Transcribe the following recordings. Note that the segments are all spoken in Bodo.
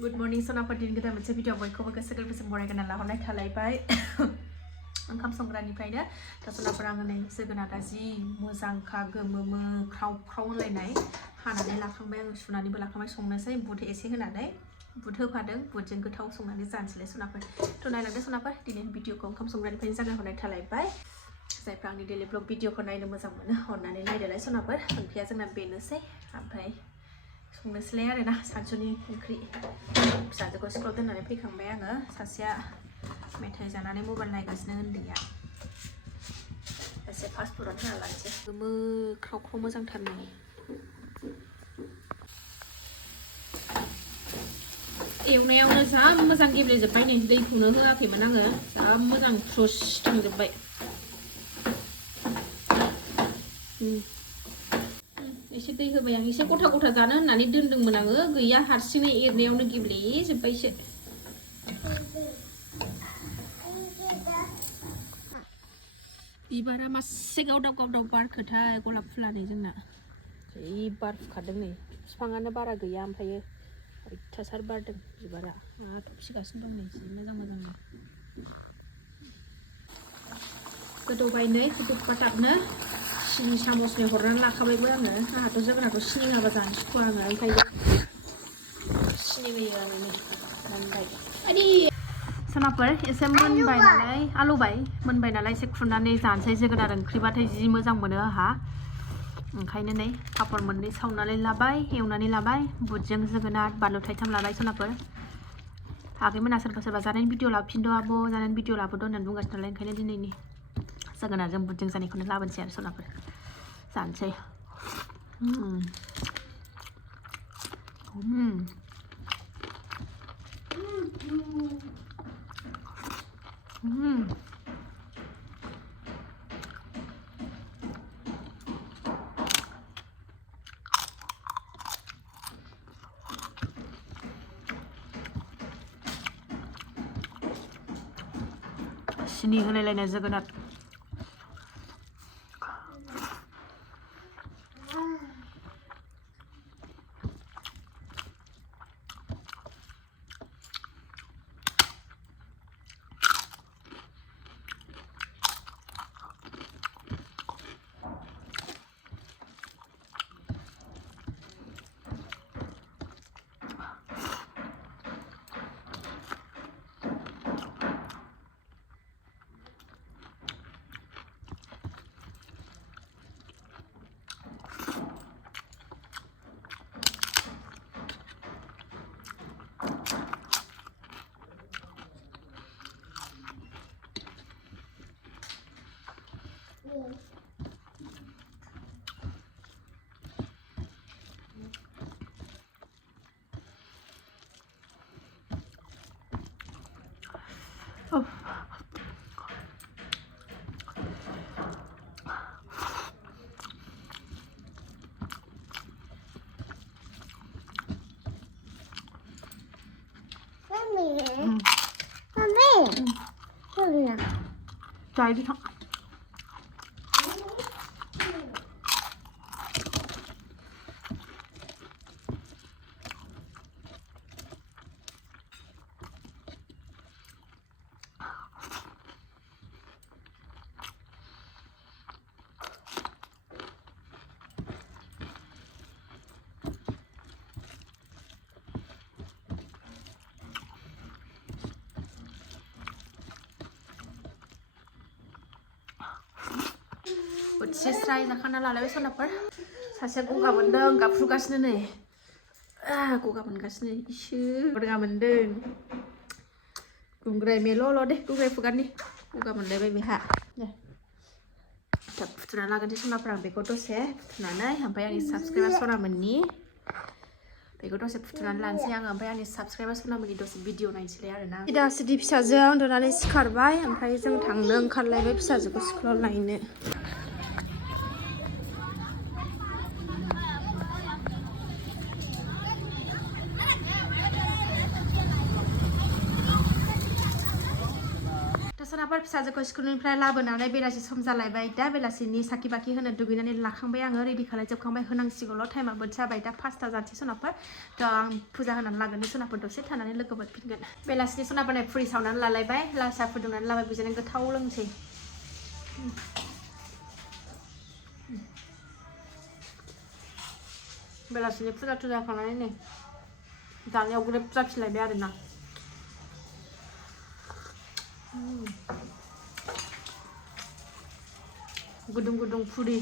Good morning, sonaफोर दिन गोदान मोनसे भिडिअ बयखौबो गोसो गोरबोजों बरायगोना लाहरनाय थालायबाय ओंखाम संग्रानिफ्रायनो दा सोनाफोर आङो नै जोगोनारा जि मोजांखा गोमोमो ख्राव ख्राव होलायनाय हानानै लाखांबाय आङो सुनानैबो लाखांबाय संनोसै बुद एसे होनानै बुद होफादों बुदजों गोथाव संनानै जानोसैलाय सोनाफोर थ' नायलांदो सोनाफोर दिनैनि भिडिअखौ ओंखाम संग्रानिफ्रायनो जागायहरनाय थालायबाय जायफ्रा आंनि डेलि ब्लग भिडिअखौ नायनो मोजां मोनो अननानै नायदोलाय सोनाफोर ओंख्रिया जोंना बेनोसै ओमफ्राय संनोसैलाय आरोना सानसुनि ओंख्रि फिसाजोखौ स्कुलाव दोननानै फैखांबाय आङो सासेया मेथाइ जानानै मबाइल नायगासिनो उन्दैया एसे फास्ट फुडआनो होना लानोसै गोमो ख्राव ख्राव मोजांथार नै एवनायावनो जा मोजां गेब्लेजोब्बाय नै दैखौनो होआखैमोन आङो जा मोजां फ्रुस थांजोब्बाय एसे दै होबाय आं एसे गथा गथा जानो होननानै दोनदोंमोन आङो गैया हारसिङै एरनायावनो गेब्लेजोब्बायसो बिबारा मासे गावदाव गावदाव बारखोथाय गलाप फुलानै जोंना जि बार फुखादों नै बिफाङानो बारा गैया ओमफ्रायो अयथासार बारदों बिबारा फिगासिनो दं नै जि मोजां मोजांनो गोदौबाय नै गोदौबाथाबनो सिनि सामसनि हरनानै लाखाबायबो आङो आंहाथ' जोगोनारखौ सिनि होआबा जानो सुखुवा आङो ओंखायनो सिनि होयो आङो नै मोनबाय आदि सोनाफोर एसे मोनबाय नालाय आलौबाय मोनबाय नालाय एसे खुरनानै जानोसै जोगोनार ओंख्रिबाथाय जि मोजां मोनो आंहा ओंखायनो नै पापर मोननै सावनानै लाबाय एवनानै लाबाय बुदजों जोगोनार बानलु थाइथाम लाबाय सोनाफोर आगैमोना सोरबा सोरबा जानायनि भिडिअ लाबोफिनद' आब' जानायनि भिडिअ लाबोद' होननानै बुंगासिनो नालाय ओंखायनो दिनैनि जोगोनारजों बुदजों जानायखौनो लाबोनोसै आरो सोनाफोर जानोसै सिनि होलायलायनाय जोगोनार Trời đi thôi. बोथिसे स्राय जाखांना लालायबाय सोनाफोर सासेया गगा मोनदों गाबफ्रुगासिनो नै गगा मोनगासिनो इसोर गगा मोनदों गुंग्राय मेल'ल' दे गुंग्राय फुगारनि गगा मोनलायबाय बेहा दे दा फुथुना लागोनसै सोनाफोर आं बेखौ दसे फुथुनानै ओमफ्राय आंनि साबस्क्राइबार सनामोननि बेखौ दसे फुथुनानै लानोसै आङो ओमफ्राय आंनि साबस्क्राइबार सनामोननि दसे भिडिअ नायनोसैलाय आरोना दासिदि फिसाजोआ उन्दुनानै सिखारबाय ओमफ्राय जों थांनो ओंखारलायबाय फिसाजोखौ स्कुलाव लायनो सोनाबफोर फिसाजोखौ स्कुलनिफ्राय लाबोनानै बेलासि सम जालायबाय दा बेलासिनि साखि बाखि होनो दुगैनानै लाखांबाय आङो रेडि खालामजोबखांबाय होनांसिगौल' टाइमाबो जाबाय दा 5ता जानोसै सोनाबफोर थ' आं फुजा होनानै लागोन सोनाबफोर दसे थानानै लोगो मोनफिनगोन बेलासिनि सोनाबफोरनाय फुरि सावनानै लालायबाय लाल साहा फुदुंनानै लाबाय बिदिनो गोथाव लोंसै बेलासिनि फुजा थुजा खालामनानै नै जानायाव ग्रेब जाफिनलायबाय आरोना गुदुं गुदुं फुरि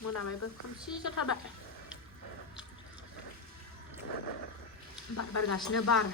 मोनाबायबो खोमसि जाथारबाय बार बारगासिनो बार